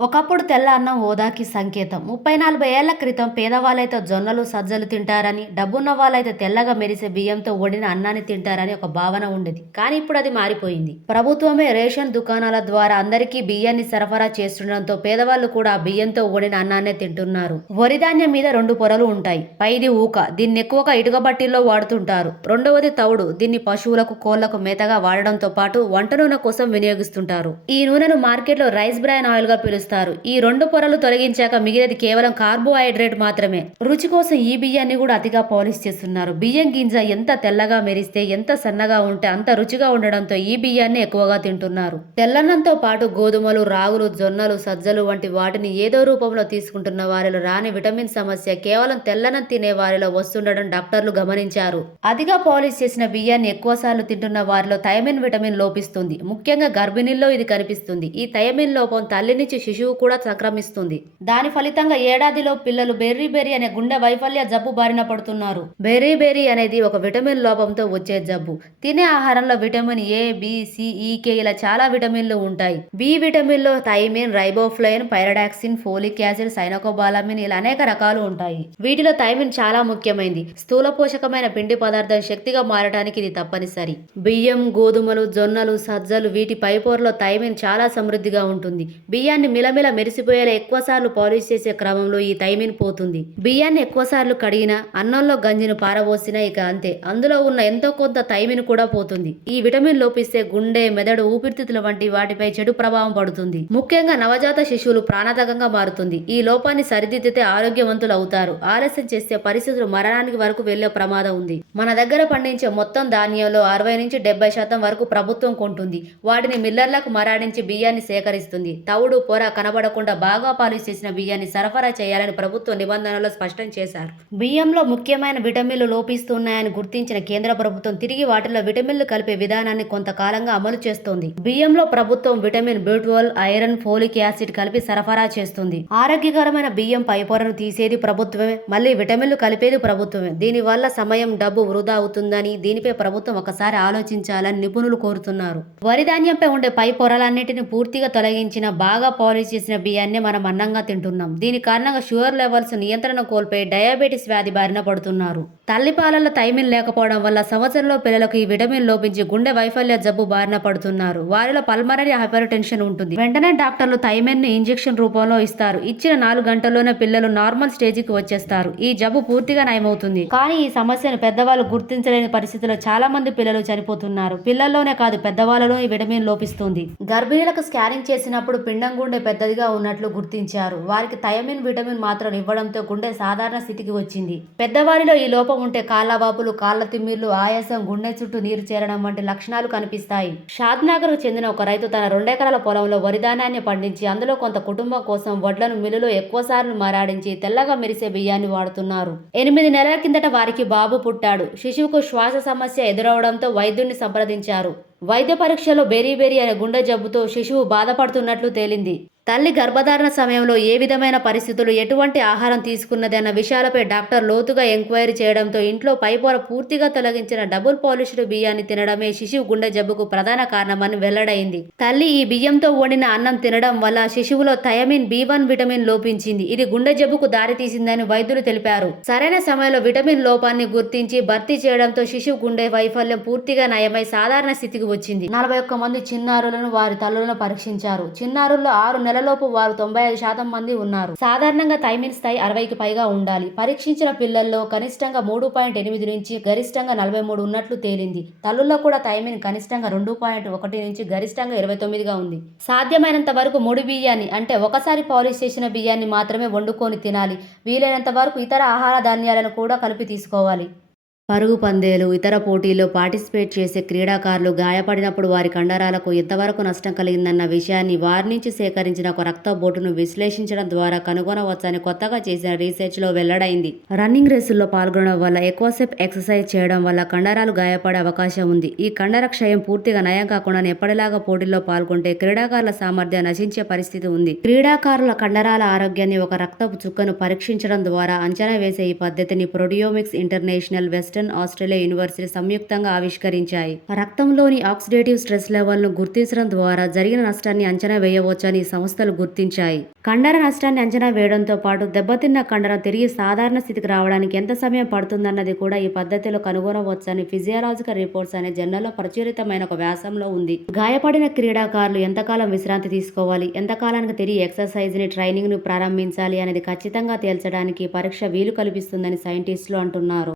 ఒకప్పుడు తెల్ల అన్నం హోదాకి సంకేతం. 30-40 ఏళ్ల క్రితం పేదవాళ్ళైతే జొన్నలు, సజ్జలు తింటారని, డబ్బున్న వాళ్ళైతే తెల్లగా మెరిసే బియ్యంతో వండిన అన్నాన్ని తింటారని ఒక భావన ఉండేది. కానీ ఇప్పుడు అది మారిపోయింది. ప్రభుత్వమే రేషన్ దుకాణాల ద్వారా అందరికీ బియ్యాన్ని సరఫరా చేస్తుండడంతో పేదవాళ్ళు కూడా ఆ బియ్యంతో వండిన అన్నాన్నే తింటున్నారు. వరి ధాన్యం మీద 2 పొరలు ఉంటాయి. పైది ఊక, దీన్ని ఎక్కువగా ఇటుక బట్టీల్లో వాడుతుంటారు. రెండవది తవుడు, దీన్ని పశువులకు, కోళ్లకు మేతగా వాడడంతో పాటు వంట నూనె కోసం వినియోగిస్తుంటారు. ఈ నూనెను మార్కెట్లో రైస్ బ్రాన్ ఆయిల్ గా పిలుస్తారు. ఈ 2 పొరలు తొలగించాక మిగిలినది కేవలం కార్బోహైడ్రేట్ మాత్రమే. రుచి కోసం ఈ బియ్యాన్ని కూడా అతిగా పాలిష్ చేస్తున్నారు. బియ్యం గింజ ఎంత తెల్లగా మెరిస్తే, ఎంత సన్నగా ఉంటే అంత రుచిగా ఉండడంతో ఈ బియ్యాన్ని ఎక్కువగా తింటున్నారు. తెల్లన్నంతో పాటు గోధుమలు, రాగులు, జొన్నలు, సజ్జలు వంటి వాటిని ఏదో రూపంలో తీసుకుంటున్న వారిలో రాని విటమిన్ సమస్య కేవలం తెల్లన్నం తినే వారిలో వస్తుండడం డాక్టర్లు గమనించారు. అతిగా పాలిష్ చేసిన బియ్యాన్ని ఎక్కువసార్లు తింటున్న వారిలో థైమిన్ విటమిన్ లోపిస్తుంది. ముఖ్యంగా గర్భిణీల్లో ఇది కనిపిస్తుంది. ఈ థైమిన్ లోపం తల్లి నుంచి శిశువు కూడా సంక్రమిస్తుంది. దాని ఫలితంగా ఏడాదిలో పిల్లలు బెర్రీ అనే గుండె వైఫల్య జబ్బు బారిన పడుతున్నారు. బెర్రీ అనేది ఒక విటమిన్ లోపంతో వచ్చే జబ్బు. తినే ఆహారంలో విటమిన్ ఏ, బి, సి, ఈ, కే ఇలా చాలా విటమిన్లు ఉంటాయి. బి విటమిన్ లో thiamine, riboflavin, pyridoxine, folic acid, cyanocobalamin ఇలా అనేక రకాలు ఉంటాయి. వీటిలో థైమిన్ చాలా ముఖ్యమైనది. స్థూల పోషకమైన పిండి పదార్థం శక్తిగా మారడానికి ఇది తప్పనిసరి. బియ్యం, గోధుమలు, జొన్నలు, సజ్జలు వీటి పైపొరలో థైమిన్ చాలా సమృద్ధిగా ఉంటుంది. బియ్యాన్ని మిలమిల మెరిసిపోయేలా ఎక్కువసార్లు పాలిష్ చేసే క్రమంలో ఈ థైమిన్ పోతుంది. బియ్యాన్ని ఎక్కువసార్లు కడిగినా, అన్నంలో గంజిని పారబోసినా ఇక అంతే. అందులో ఉన్న ఎంతో కొంత థైమిన్ కూడా పోతుంది. ఈ విటమిన్ లోపిస్తే గుండె, మెదడు, ఊపిరితిత్తుల వంటి వాటిపై చెడు ప్రభావం పడుతుంది. ముఖ్యంగా నవజాత శిశువులు ప్రాణాంతకంగా మారుతుంది. ఈ లోపాన్ని సరిదిద్దితే ఆరోగ్యవంతులు అవుతారు. ఆలస్యం చేస్తే పరిస్థితులు మరణానికి వరకు వెళ్లే ప్రమాదం ఉంది. మన దగ్గర పండించే మొత్తం ధాన్యంలో 60-70% వరకు ప్రభుత్వం కొంటుంది. వాటిని మిల్లర్లకు మరాడించి బియ్యాన్ని సేకరిస్తుంది. తవుడు, పొర కనబడకుండా బాగా పాలిష్ చేసిన బియ్యాన్ని సరఫరా చేయాలని ప్రభుత్వ నిబంధనలో స్పష్టం చేశారు. బియ్యంలో ముఖ్యమైన విటమిన్లు లోపిస్తున్నాయని గుర్తించిన కేంద్ర ప్రభుత్వం తిరిగి వాటిలో విటమిన్లు కలిపే విధానాన్ని కొంతకాలంగా అమలు చేస్తోంది. బియ్యంలో ప్రభుత్వం vitamin B12, iron, folic acid కలిపి సరఫరా చేస్తుంది. ఆరోగ్యకరమైన బియ్యం పైపొరను తీసేది ప్రభుత్వమే, మళ్ళీ విటమిన్లు కలిపేది ప్రభుత్వమే. దీని వల్ల సమయం, డబ్బు వృధా అవుతుందని, దీనిపై ప్రభుత్వం ఒకసారి ఆలోచించాలని నిపుణులు కోరుతున్నారు. వరి ధాన్యంపై ఉండే పై పొరలన్నింటినీ పూర్తిగా తొలగించిన బాగా పాలిష్ చేసిన బియ్యాన్ని మనం అన్నంగా తింటున్నాం. దీని కారణంగా షుగర్ లెవెల్స్ నియంత్రణ కోల్పోయి డయాబెటీస్ వ్యాధి బారిన పడుతున్నారు. తల్లిపాలలో థైమిన్ లేకపోవడం వల్ల సంవత్సరంలో పిల్లలకు ఈ విటమిన్ లోపించి గుండె వైఫల్య జబ్బు బారిన పడుతున్నారు. వారిలో పల్మనరీ హైపర్ టెన్షన్ ఉంటుంది. వెంటనే డాక్టర్లు థైమిన్ ని ఇంజెక్షన్ రూపంలో ఇస్తారు. ఇచ్చిన 4 గంటల్లోనే పిల్లలు నార్మల్ స్టేజికి వచ్చేస్తారు. ఈ జబ్బు పూర్తిగా నయమవుతుంది. కానీ ఈ సమస్యను పెద్దవాళ్ళు గుర్తించలేని పరిస్థితిలో చాలా మంది పిల్లలు చనిపోతున్నారు. పిల్లల్లోనే కాదు, పెద్దవాళ్ళలో ఈ విటమిన్ లోపిస్తుంది. గర్భిణీలకు స్కానింగ్ చేసినప్పుడు పిండం గుండె పెద్దదిగా ఉన్నట్లు గుర్తించారు. వారికి థైమిన్ విటమిన్ మాత్రం ఇవ్వడంతో గుండె సాధారణ స్థితికి వచ్చింది. పెద్దవారిలో ఈ లోపం ఉంటే కాళ్ళవాపులు, కాళ్ల తిమ్మిర్లు, ఆయాసం, గుండె చుట్టూ నీరు చేరడం వంటి లక్షణాలు కనిపిస్తాయి. షాద్నగర్ కు చెందిన ఒక రైతు తన 2 ఎకరాల పొలంలో వరి ధాన్యాన్ని పండించి అందులో కొంత కుటుంబం కోసం వడ్లను మిల్లులో ఎక్కువసార్లు మరాడించి తెల్లగా మెరిసే బియ్యాన్ని వాడుతున్నారు. 8 నెలల కిందట వారికి బాబు పుట్టాడు. శిశువుకు శ్వాస సమస్య ఎదురవడంతో వైద్యుడిని సంప్రదించారు. వైద్య పరీక్షలో బెరీ అనే గుండె జబ్బుతో శిశువు బాధపడుతున్నట్లు తేలింది. తల్లి గర్భధారణ సమయంలో ఏ విధమైన పరిస్థితులు, ఎటువంటి ఆహారం తీసుకున్నది అన్న విషయాలపై డాక్టర్ లోతుగా ఎంక్వైరీ చేయడంతో ఇంట్లో పైపొర పూర్తిగా తొలగించిన డబుల్ పాలిష్డ్ బియ్యాన్ని తినడమే శిశువు గుండె జబ్బుకు ప్రధాన కారణమని వెల్లడైంది. తల్లి ఈ బియ్యంతో వండిన అన్నం తినడం వల్ల శిశువులో థైమిన్, B1 విటమిన్ లోపించింది. ఇది గుండె జబ్బుకు దారితీసిందని వైద్యులు తెలిపారు. సరైన సమయంలో విటమిన్ లోపాన్ని గుర్తించి భర్తీ చేయడంతో శిశువు గుండె వైఫల్యం పూర్తిగా నయమై సాధారణ స్థితికి వచ్చింది. 41 మంది చిన్నారులను, వారి తల్లులను పరీక్షించారు. చిన్నారుల్లో 6 నెలలోపు వారు 95% మంది ఉన్నారు. సాధారణంగా థైమిన్ స్థాయి 60కి పైగా ఉండాలి. పరీక్షించిన పిల్లల్లో కనిష్టంగా 3.8 నుంచి గరిష్టంగా 43 ఉన్నట్లు తేలింది. తల్లుల్లో కూడా థైమిన్ కనిష్టంగా 2.1 నుంచి గరిష్టంగా 29గా ఉంది. సాధ్యమైనంత వరకు ముడి బియ్యాన్ని, అంటే ఒకసారి పాలిష్ చేసిన బియ్యాన్ని మాత్రమే వండుకొని తినాలి. వీలైనంత వరకు ఇతర ఆహార ధాన్యాలను కూడా కలిపి తీసుకోవాలి. పరుగు పందేలు, ఇతర పోటీల్లో పార్టిసిపేట్ చేసే క్రీడాకారులు గాయపడినప్పుడు వారి కండరాలకు ఎంతవరకు నష్టం కలిగిందన్న విషయాన్ని వారి నుంచి సేకరించిన ఒక రక్త బొట్టును విశ్లేషించడం ద్వారా కనుగొనవచ్చని కొత్తగా చేసిన రీసెర్చ్లో వెల్లడైంది. రన్నింగ్ రేసుల్లో పాల్గొనడం వల్ల, ఎక్కువసేపు ఎక్సర్సైజ్ చేయడం వల్ల కండరాలు గాయపడే అవకాశం ఉంది. ఈ కండర క్షయం పూర్తిగా నయం కాకుండా ఎప్పటిలాగా పోటీల్లో పాల్గొంటే క్రీడాకారుల సామర్థ్యం నశించే పరిస్థితి ఉంది. క్రీడాకారుల కండరాల ఆరోగ్యాన్ని ఒక రక్తపు చుక్కను పరీక్షించడం ద్వారా అంచనా వేసే ఈ పద్ధతిని proteomics international west western Australia university సంయుక్తంగా ఆవిష్కరించాయి. రక్తంలోని ఆక్సిడేటివ్ స్ట్రెస్ లెవెల్ను గుర్తించడం ద్వారా జరిగిన నష్టాన్ని అంచనా వేయవచ్చని ఈ సంస్థలు గుర్తించాయి. కండర నష్టాన్ని అంచనా వేయడంతో పాటు దెబ్బతిన్న కండరం తిరిగి సాధారణ స్థితికి రావడానికి ఎంత సమయం పడుతుందన్నది కూడా ఈ పద్ధతిలో కనుగొనవచ్చని ఫిజియాలజికల్ రిపోర్ట్స్ అనే జర్నల్లో ప్రచురితమైన ఒక వ్యాసంలో ఉంది. గాయపడిన క్రీడాకారులు ఎంతకాలం విశ్రాంతి తీసుకోవాలి, ఎంతకాలానికి తిరిగి ఎక్సర్సైజ్ని ట్రైనింగ్ను ప్రారంభించాలి అనేది ఖచ్చితంగా తేల్చడానికి ఈ పరీక్ష వీలు కల్పిస్తుందని సైంటిస్టులు అంటున్నారు.